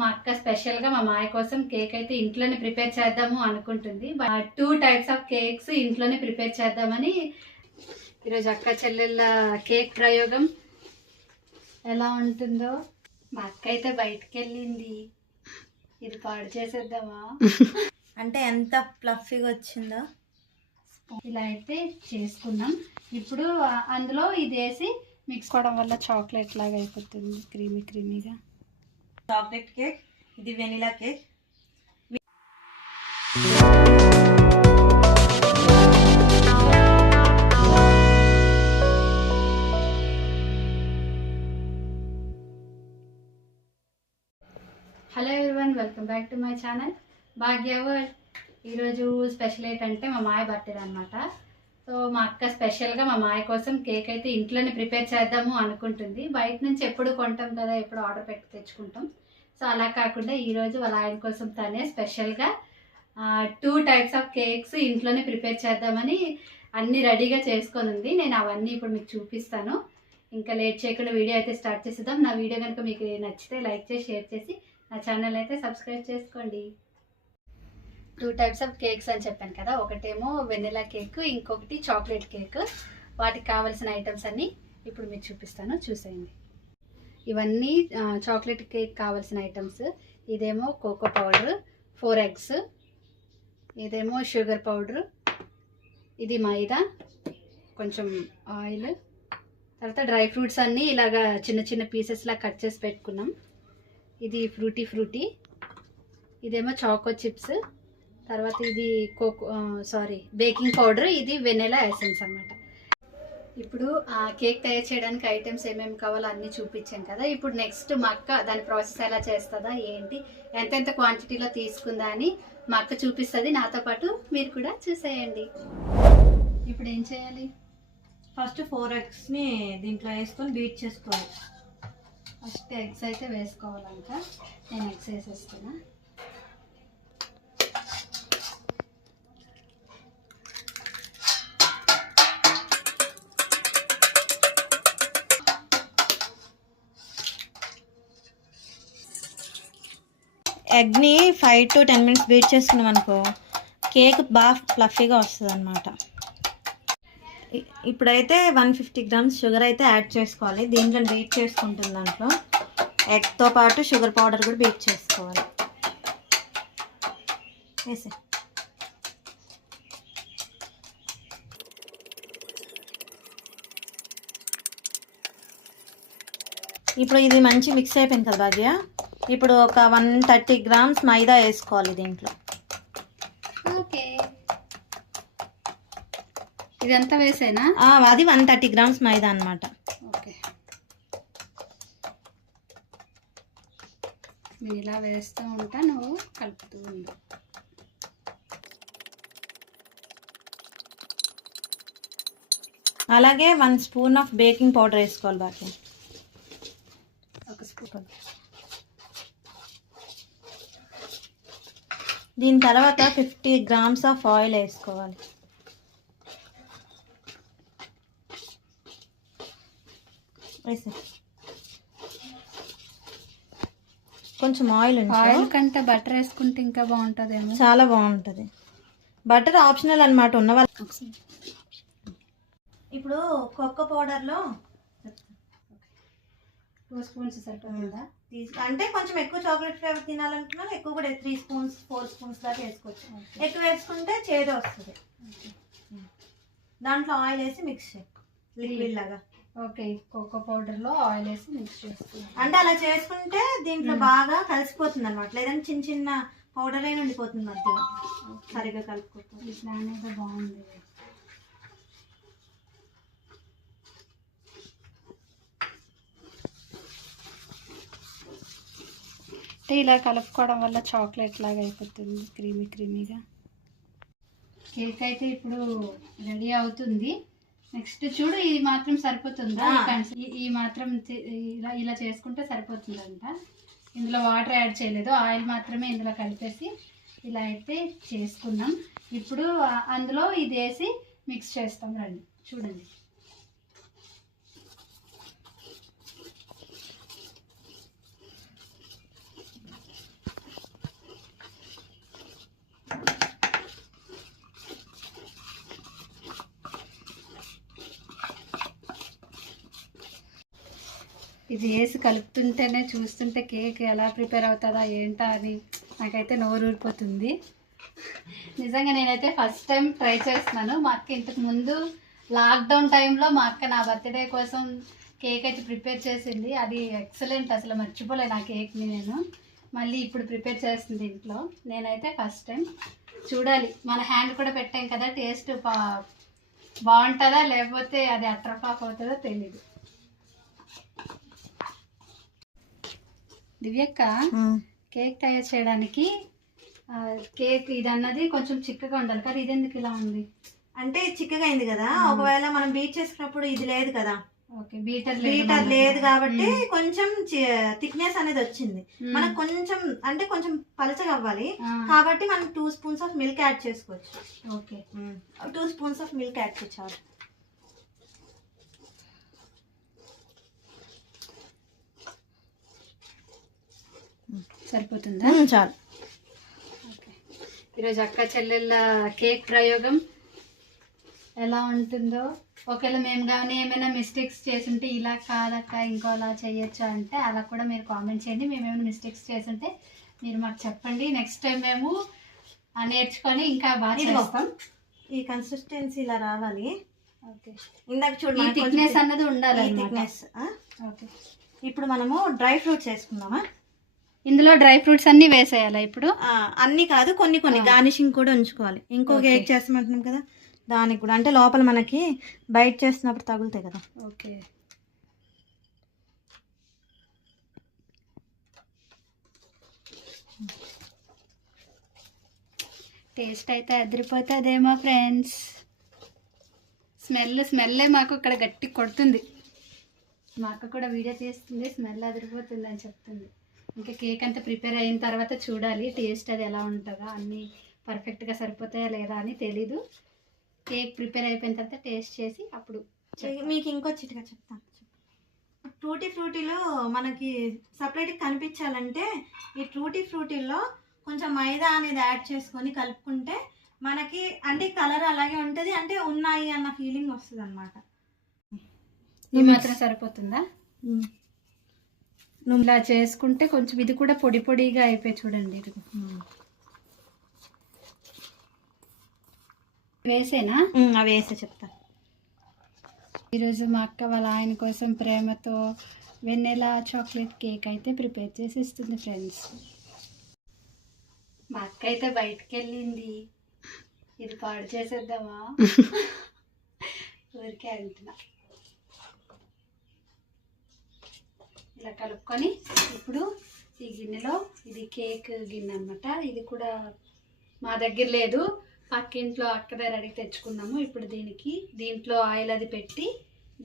మా అక్క స్పెషల్ గా మా మాయ కోసం కేక్ అయితే ఇంట్లోనే ప్రిపేర్ చేద్దాము అనుకుంటుంది. 2 టైప్స్ ఆఫ్ కేక్స్ ఇంట్లోనే ప్రిపేర్ చేద్దామని ఈరోజు అక్క చెల్లెళ్ళ కేక్ ప్రయోగం ఎలా ఉంటుందో. మా అక్క అయితే బయటకు వెళ్ళింది, ఇది పాడు చేసేద్దామా అంటే ఎంత ఫ్లఫీగా వచ్చిందో. ఇలా అయితే చేసుకున్నాం. ఇప్పుడు అందులో ఇది వేసి మిక్స్ అవడం వల్ల చాక్లెట్ లాగా అయిపోతుంది, క్రీమీగా. చాక్లెట్ కేక్, ఇది vanilla cake. Hello everyone, welcome back to my channel Bhagya world. ఈరోజు స్పెషల్ ఏంటంటే మా మాయ బర్త్డే అనమాట. సో మా అక్క స్పెషల్గా మా మాయ కోసం కేక్ అయితే ఇంట్లోనే ప్రిపేర్ చేద్దాము అనుకుంటుంది. బయట నుంచి ఎప్పుడు కొంటాం కదా, ఎప్పుడు ఆర్డర్ పెట్టి తెచ్చుకుంటాం. సో అలా కాకుండా ఈరోజు వాళ్ళ ఆయన కోసం తనే స్పెషల్గా 2 టైప్స్ ఆఫ్ కేక్స్ ఇంట్లోనే ప్రిపేర్ చేద్దామని అన్నీ రెడీగా చేసుకొని ఉంది. నేను అవన్నీ ఇప్పుడు మీకు చూపిస్తాను. ఇంకా లేట్ చేయకుండా వీడియో అయితే స్టార్ట్ చేసేద్దాం. నా వీడియో కనుక మీకు నచ్చితే లైక్ చేసి షేర్ చేసి నా ఛానల్ అయితే సబ్స్క్రైబ్ చేసుకోండి. 2 టైప్స్ ఆఫ్ కేక్స్ అని చెప్పాను కదా, ఒకటేమో వెనిలా కేక్, ఇంకొకటి చాక్లెట్ కేక్. వాటికి కావాల్సిన ఐటమ్స్ అన్నీ ఇప్పుడు మీకు చూపిస్తాను, చూసేయండి. ఇవన్నీ చాక్లెట్ కేక్ కావాల్సిన ఐటమ్స్. ఇదేమో కోకో పౌడర్ 4 eggs, ఇదేమో షుగర్ పౌడర్, ఇది మైదా, కొంచెం ఆయిల్, తర్వాత డ్రై ఫ్రూట్స్ అన్నీ ఇలాగా చిన్న చిన్న పీసెస్లా కట్ చేసి పెట్టుకున్నాం. ఇది ఫ్రూటీ, ఇదేమో చాకో చిప్స్, తర్వాత ఇది బేకింగ్ పౌడర్, ఇది వెనిలా ఎసెన్స్ అన్నమాట. ఇప్పుడు కేక్ తయారు చేయడానికి ఐటమ్స్ ఏమేమి కావాలో అన్నీ చూపించాం కదా. ఇప్పుడు నెక్స్ట్ మా అక్క దాని ప్రాసెస్ ఎలా చేస్తుందా ఏంటి, ఎంతెంత క్వాంటిటీలో తీసుకుందా అని మా అక్క చూపిస్తుంది. నాతో పాటు మీరు కూడా చూసేయండి. ఇప్పుడు ఏం చేయాలి? ఫస్ట్ 4 eggsని దీంట్లో వేసుకొని బీట్ చేసుకోవాలి. ఫస్ట్ ఎగ్స్ అయితే వేసుకోవాలంట. నేను ఎగ్స్ వేసేస్తున్నా. ఎగ్ని 5 to 10 minutes బీట్ చేసుకున్నాం అనుకో, కేక్ బాగా ఫ్లఫీగా వస్తుంది అనమాట. ఇప్పుడైతే 150 grams షుగర్ అయితే యాడ్ చేసుకోవాలి. దీంట్లో బీట్ చేసుకుంటుంది, దాంట్లో ఎగ్తో పాటు షుగర్ పౌడర్ కూడా బీట్ చేసుకోవాలి. వేసే ఇప్పుడు ఇది మంచి మిక్స్ అయిపోయింది కదా భాగ్య. ఇప్పుడు ఒక 130 grams మైదా వేసుకోవాలి దీంట్లో. ఓకే, ఇదంతా వేసేనా? అది 130 grams మైదా అన్నమాట. ఓకే, నేను ఇలా వేస్తూ ఉంటా, నువ్వు కలుపుతూ ఉండు. అలాగే 1 spoon ఆఫ్ బేకింగ్ పౌడర్ వేసుకోవాలి బాగా. 1 స్పూన్. దీని తర్వాత 50 grams ఆఫ్ ఆయిల్ వేసుకోవాలి. వేసే కొంచెం ఆయిల్ కంటే బటర్ వేసుకుంటే ఇంకా బాగుంటుందేమో. చాలా బాగుంటుంది. బటర్ ఆప్షనల్ అనమాట ఉన్నవాళ్ళు. ఇప్పుడు కోకో పౌడర్లో 2 స్పూన్స్ సరిపోతుందా? అంటే కొంచెం ఎక్కువ చాక్లెట్ ఫ్లేవర్ తినాలనుకున్నా ఎక్కువ కూడా 3 spoons 4 spoons దాకా వేసుకోవచ్చు. ఎక్కువ వేసుకుంటే చేదు వస్తుంది. దాంట్లో ఆయిల్ వేసి మిక్స్ చేయి, లిక్విడ్ లాగా. ఓకే, కోకో పౌడర్లో ఆయిల్ వేసి మిక్స్ చేసుకుంటాం. అంటే అలా చేసుకుంటే దీంట్లో బాగా కలిసిపోతుంది అనమాట. లేదంటే చిన్న చిన్న పౌడర్ అయినా ఉండిపోతుంది మధ్యలో, సరిగ్గా కలుపుకోవచ్చు. ఈ ప్లాన్ అయితే బాగుంది. అంటే ఇలా కలుపుకోవడం వల్ల చాక్లెట్ లాగా అయిపోతుంది, క్రీమీగా. కేక్ అయితే ఇప్పుడు రెడీ అవుతుంది. నెక్స్ట్ చూడు, ఇది మాత్రం సరిపోతుందా? ఈ మాత్రం ఇలా చేసుకుంటే సరిపోతుందంట. ఇందులో వాటర్ యాడ్ చేయలేదు, ఆయిల్ మాత్రమే ఇందులో కలిపేసి ఇలా అయితే చేసుకున్నాం. ఇప్పుడు అందులో ఇది వేసి మిక్స్ చేస్తాం. రండి చూడండి. ఇది వేసి కలుపుతుంటేనే చూస్తుంటే కేక్ ఎలా ప్రిపేర్ అవుతుందా ఏంటా అని నాకైతే నోరు ఊరిపోతుంది. నిజంగా నేనైతే ఫస్ట్ టైం ట్రై చేస్తున్నాను. మా అక్క ఇంతకు ముందు లాక్డౌన్ టైంలో మా అక్క నా బర్త్డే కోసం కేక్ అయితే ప్రిపేర్ చేసింది. అది ఎక్సలెంట్, అసలు మర్చిపోలేను ఆ కేక్ని నేను. మళ్ళీ ఇప్పుడు ప్రిపేర్ చేస్తుంది ఇంట్లో. నేనైతే ఫస్ట్ టైం చూడాలి. మన హ్యాండ్ కూడా పెట్టాం కదా, టేస్ట్ బాగుంటుందా లేకపోతే అది అట్రఫాఫ్ అవుతుందో తెలీదు. దివ్యక్క, కేక్ తయారు చేయడానికి కేక్ ఇది అన్నది కొంచెం చిక్కగా ఉండాలి కదా, ఇది ఎందుకు ఇలా ఉంది? అంటే చిక్కగా అయింది కదా, ఒకవేళ మనం బీట్ చేసుకున్నప్పుడు ఇది లేదు కదా, ఓకే బీటర్ లేదు కాబట్టి కొంచెం థిక్నెస్ అనేది వచ్చింది. మనకు కొంచెం అంటే కొంచెం పలచగా అవ్వాలి కాబట్టి మనం 2 స్పూన్స్ ఆఫ్ మిల్క్ యాడ్ చేసుకోవచ్చు. Okay 2 spoons of milk add చేయాలి. సరిపోతుందా? చాలు. ఈరోజు అక్క చెల్లెళ్ళ కేక్ ప్రయోగం ఎలా ఉంటుందో, ఒకవేళ మేము కానీ ఏమైనా మిస్టేక్స్ చేసుంటే ఇలా కాదక్క ఇంకోలా చేయొచ్చా అంటే అలా కూడా మీరు కామెంట్ చేయండి. మేము ఏమైనా మిస్టేక్స్ చేసుంటే మీరు మాకు చెప్పండి. నెక్స్ట్ టైం మేము నేర్చుకొని ఇంకా బాగా చేస్తాం. ఈ కన్సిస్టెన్సీ ఇలా రావాలి. ఓకే, ఇందాక చూడండి థిక్నెస్ అన్నది ఉండాలి. థిక్నెస్. ఓకే, ఇప్పుడు మనము డ్రై ఫ్రూట్స్ వేసుకుందామా? ఇందులో డ్రై ఫ్రూట్స్ అన్ని వేసేయాలా ఇప్పుడు? అన్ని కాదు, కొన్ని కొన్ని గార్నిషింగ్ కూడా ఉంచుకోవాలి. ఇంకో కేక్ చేస్తామంటున్నాం కదా, దానికి కూడా అంటే లోపల మనకి బైట్ చేస్తున్నప్పుడు తగులుతాయి కదా. ఓకే, టేస్ట్ అయితే అదిరిపోతుందేమో ఫ్రెండ్స్. స్మెల్లే మాకు ఇక్కడ గట్టి కొడుతుంది. మా అక్క కూడా వీడియో తీస్తుంది, స్మెల్ అదిరిపోతుంది అని చెప్తుంది. ఇంకా కేక్ అంతా ప్రిపేర్ అయిన తర్వాత చూడాలి టేస్ట్ అది ఎలా ఉంటుందా, అన్నీ పర్ఫెక్ట్గా సరిపోతాయా లేదా అని తెలీదు. కేక్ ప్రిపేర్ అయిపోయిన తర్వాత టేస్ట్ చేసి అప్పుడు మీకు ఇంకో చిట్కా చెప్తాను. టూటీ ఫ్రూటీలో మనకి సపరేట్గా కనిపించాలంటే ఈ టూటీ ఫ్రూటీలో కొంచెం మైదా అనేది యాడ్ చేసుకొని కలుపుకుంటే మనకి అంటే కలర్ అలాగే ఉంటుంది, అంటే ఉన్నాయి అన్న ఫీలింగ్ వస్తుంది అనమాట. ఇది మాత్రం సరిపోతుందా? నువ్వు ఇలా చేసుకుంటే కొంచెం ఇది కూడా పొడి పొడిగా అయిపోయి చూడండి. ఇది వేసేనా? అవి వేసే చెప్తా. ఈరోజు మా అక్క వాళ్ళ ఆయన కోసం ప్రేమతో వెన్నెలా చాక్లెట్ కేక్ అయితే ప్రిపేర్ చేసి ఇస్తుంది ఫ్రెండ్స్. మా అక్క అయితే బయటకు వెళ్ళింది, ఇది పాడు చేసేద్దామా ఊరికే అంటున్నా. ఇలా కలుపుకొని ఇప్పుడు ఈ గిన్నెలో, ఇది కేక్ గిన్నె అనమాట, ఇది కూడా మా దగ్గర లేదు, పక్కింట్లో అక్క దగ్గర అడిగి తెచ్చుకున్నాము. ఇప్పుడు దీంట్లో ఆయిల్ అది పెట్టి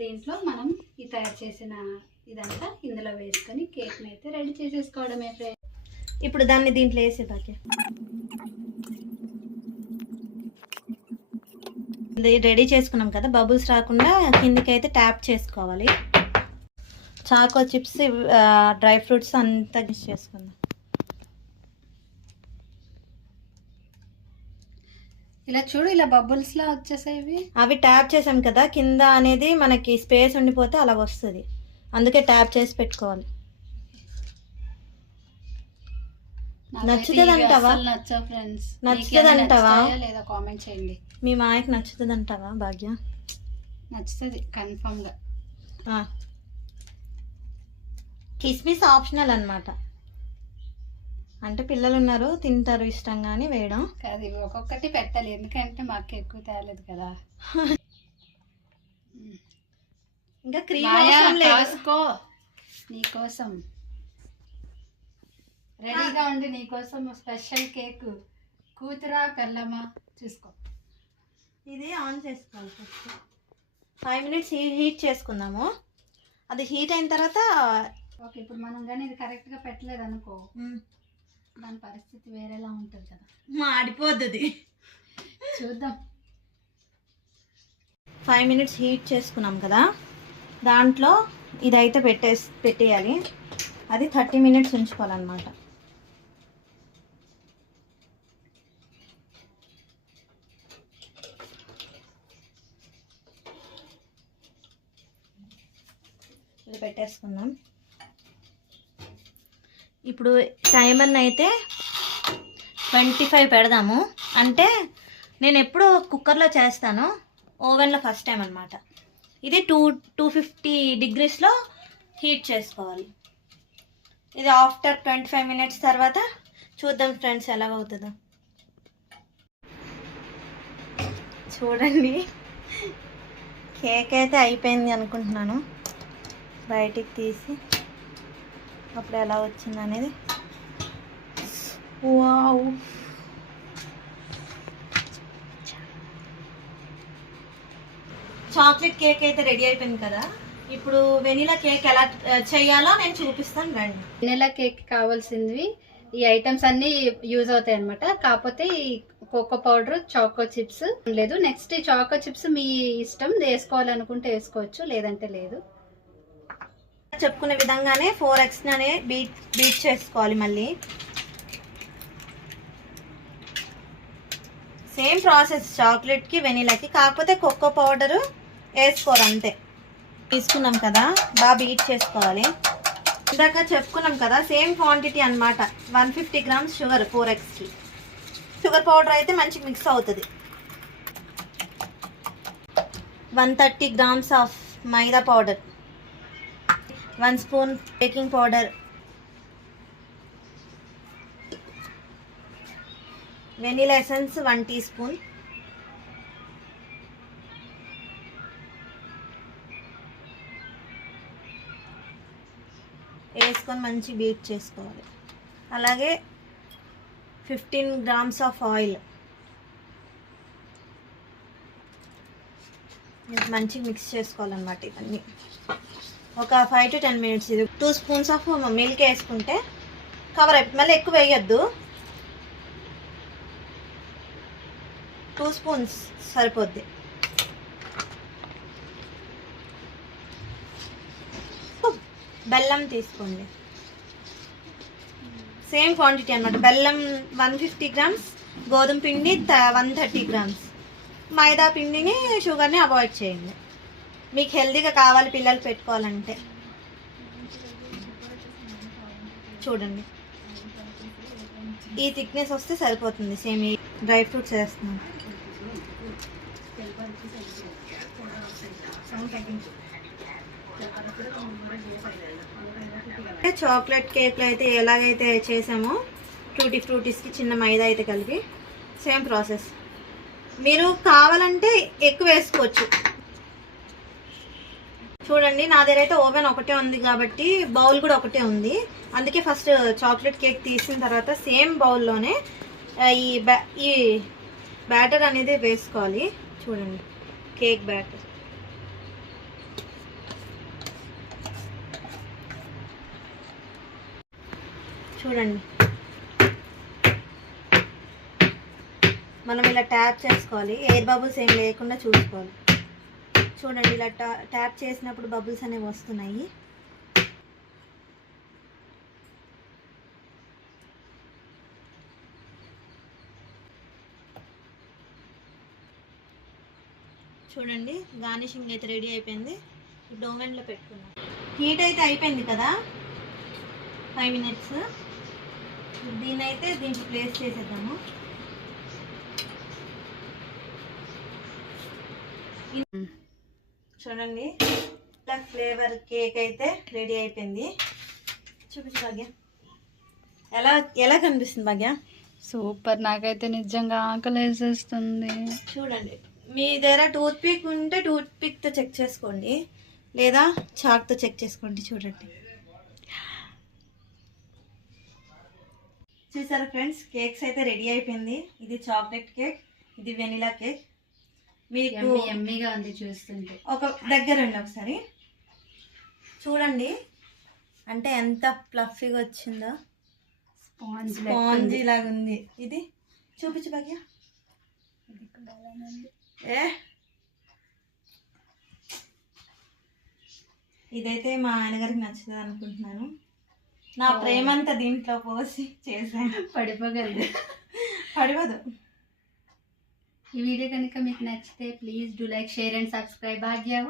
దీంట్లో మనం ఈ తయారు చేసిన ఇదంతా ఇందులో వేసుకొని కేక్ని అయితే రెడీ చేసేసుకోవడమే ఫ్రెండ్స్. ఇప్పుడు దాన్ని దీంట్లో వేసే బాకి రెడీ చేసుకున్నాం కదా, బబుల్స్ రాకుండా కిందికి అయితే ట్యాప్ చేసుకోవాలి. చాకో చిప్స్, డ్రై ఫ్రూట్స్ అంతా మిక్స్ చేసుకుందాం. ఇలా చూడు, ఇలా బబుల్స్ లా వచ్చేసాయి. అవి ట్యాప్ చేసాం కదా, కింద అనేది మనకి స్పేస్ ఉండిపోతే అలా వస్తుంది, అందుకే ట్యాప్ చేసి పెట్టుకోవాలి. నచ్చుతుందంటావా? నచ్చుతుందంటావా లేదా కామెంట్ చేయండి. మీ మాయకి నచ్చుతుందంటావా భాగ్య? నచ్చుతుంది కన్ఫర్మ్గా. కిస్మిస్ ఆప్షనల్ అన్నమాట, అంటే పిల్లలు ఉన్నారు తింటారు ఇష్టంగా అని వేయడం కాదు. ఒక్కొక్కటి పెట్టాలి, ఎందుకంటే మాకు ఎక్కువ తేలేదు కదా. ఇంకా క్రీమ్ కాసుకో, నీకోసం రెడీగా ఉండి నీకోసం స్పెషల్ కేక్. కూతురా పెళ్ళమా చూసుకో. ఇది ఆన్ చేసుకోవాలి. 5 minutes హీట్ చేసుకుందాము. అది హీట్ అయిన తర్వాత ఓకే. ఇప్పుడు మనం కానీ ఇది కరెక్ట్గా పెట్టలేదు అనుకో, దాని పరిస్థితి వేరేలా ఉంటుంది కదా, మాడిపోద్ది. చూద్దాం. 5 minutes హీట్ చేసుకున్నాం కదా, దాంట్లో ఇదైతే పెట్టేయాలి. అది 30 minutes ఉంచుకోవాలన్నమాట. ఇది పెట్టేసుకుందాం. ఇప్పుడు టైమర్ని అయితే 25 పెడదాము. అంటే నేను ఎప్పుడు కుక్కర్లో చేస్తాను, ఓవెన్లో ఫస్ట్ టైం అనమాట. ఇది 250 డిగ్రీస్లో హీట్ చేసుకోవాలి. ఇది ఆఫ్టర్ 25 మినిట్స్ తర్వాత చూద్దాం ఫ్రెండ్స్ ఎలాగవుతుందో. చూడండి, కేక్ అయితే అయిపోయింది అనుకుంటున్నాను. బయటికి తీసి అప్పుడు ఎలా వచ్చింది అనేది. వావ్, చాక్లెట్ కేక్ అయితే రెడీ అయిపోయింది కదా. ఇప్పుడు వెనిలా కేక్ ఎలా చేయాలో నేను చూపిస్తాను రండి. వెనిలా కేక్ కావాల్సినవి ఈ ఐటమ్స్ అన్ని యూజ్ అవుతాయి అనమాట. కాకపోతే ఈ కోకో పౌడర్, చాకో చిప్స్ లేదు. నెక్స్ట్ ఈ చాకో చిప్స్ మీ ఇష్టం, వేసుకోవాలనుకుంటే వేసుకోవచ్చు, లేదంటే లేదు. చెప్పుకునే విధంగానే 4 eggs అనే బీట్ చేసుకోవాలి. మళ్ళీ సేమ్ ప్రాసెస్ చాక్లెట్కి వెనీలాకి, కాకపోతే కోకో పౌడర్ వేసుకోరు అంతే. తీసుకున్నాం కదా, బాగా బీట్ చేసుకోవాలి. ఇందాక చెప్పుకున్నాం కదా సేమ్ క్వాంటిటీ అనమాట. 150 grams షుగర్ 4 eggsకి. షుగర్ పౌడర్ అయితే మంచిగా మిక్స్ అవుతుంది. 130 grams of maida powder, 1 spoon baking powder, vanilla essence 1 teaspoon, వేసుకొని మంచి బీట్ చేసుకోవాలి. అలాగే 15 grams ఆఫ్ ఆయిల్ మంచిగా మిక్స్ చేసుకోవాలన్నమాట. ఇవన్నీ ఒక 5 to 10 minutes. ఇది 2 spoons ఆఫ్ మిల్క్ వేసుకుంటే కవర్ అయిపోతుంది. మళ్ళీ ఎక్కువ వేయద్దు, 2 spoons సరిపోద్ది. బెల్లం తీసుకోండి, సేమ్ క్వాంటిటీ అనమాట. బెల్లం 150 grams, గోధుమ పిండి 130 grams, మైదా పిండిని షుగర్ని అవాయిడ్ చేయండి. మీకు హెల్తీగా కావాలి పిల్లలు పెట్టుకోవాలంటే. చూడండి, ఈ థిక్నెస్ వస్తే సరిపోతుంది. సేమ్ ఈ డ్రై ఫ్రూట్స్ వేస్తున్నాను. చాక్లెట్ కేక్లో అయితే ఎలాగైతే చేసామో టూటీ ఫ్రూటీస్కి చిన్న మైదా అయితే కలిపి సేమ్ ప్రాసెస్. మీరు కావాలంటే ఎక్కువ వేసుకోవచ్చు. చూడండి, నా దగ్గర అయితే ఓవెన్ ఒకటే ఉంది కాబట్టి బౌల్ కూడా ఒకటే ఉంది. అందుకే ఫస్ట్ చాక్లెట్ కేక్ తీసిన తర్వాత సేమ్ బౌల్లోనే ఈ బ్యాటర్ అనేది వేసుకోవాలి. చూడండి, కేక్ బ్యాటర్. చూడండి, మనం ఇలా ట్యాప్ చేసుకోవాలి. ఎయిర్ బబుల్స్ ఏం లేకుండా చూసుకోవాలి. చూడండి, ఇలా ట్యాప్ చేసినప్పుడు బబుల్స్ అనేవి వస్తున్నాయి. చూడండి, గార్నిషింగ్ అయితే రెడీ అయిపోయింది. ఇప్పుడు ఓవెన్లో పెట్టుకున్నాం. హీట్ అయితే అయిపోయింది కదా, 5 minutes. దీని అయితే దీంట్లో ప్లేస్ చేసేద్దాము. చూడండి, ఇలా ఫ్లేవర్ కేక్ అయితే రెడీ అయిపోయింది. చూపించు భాగ్య, ఎలా కనిపిస్తుంది భాగ్య? సూపర్, నాకైతే నిజంగా ఆకలి వేసేస్తుంది. చూడండి, మీ దగ్గర టూత్ పిక్ ఉంటే టూత్ పిక్తో చెక్ చేసుకోండి, లేదా చాక్తో చెక్ చేసుకోండి. చూడండి, చూసారా ఫ్రెండ్స్, కేక్స్ అయితే రెడీ అయిపోయింది. ఇది చాక్లెట్ కేక్, ఇది వెనిలా కేక్. మీకు యమ్మీగా ఉంది చూస్తుంటే. ఒక దగ్గర రండి ఒకసారి చూడండి, అంటే ఎంత ఫ్లఫీగా వచ్చిందో. స్పాంజీ లాగా ఉంది. ఇది చూపించు భాగ్య. ఇదైతే మా ఆయనగారికి నచ్చుతుంది అనుకుంటున్నాను. నా ప్రేమంతా దీంట్లో పోసి చేశాను. పడిపోదు. ఈ వీడియో కనుక మీకు నచ్చితే please do like, share and subscribe. Bhagya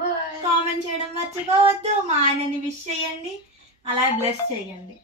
comment చేయడం మర్చిపోవద్దు. మా ఆయనని విష్ చేయండి, అలా బ్లెస్ చేయండి.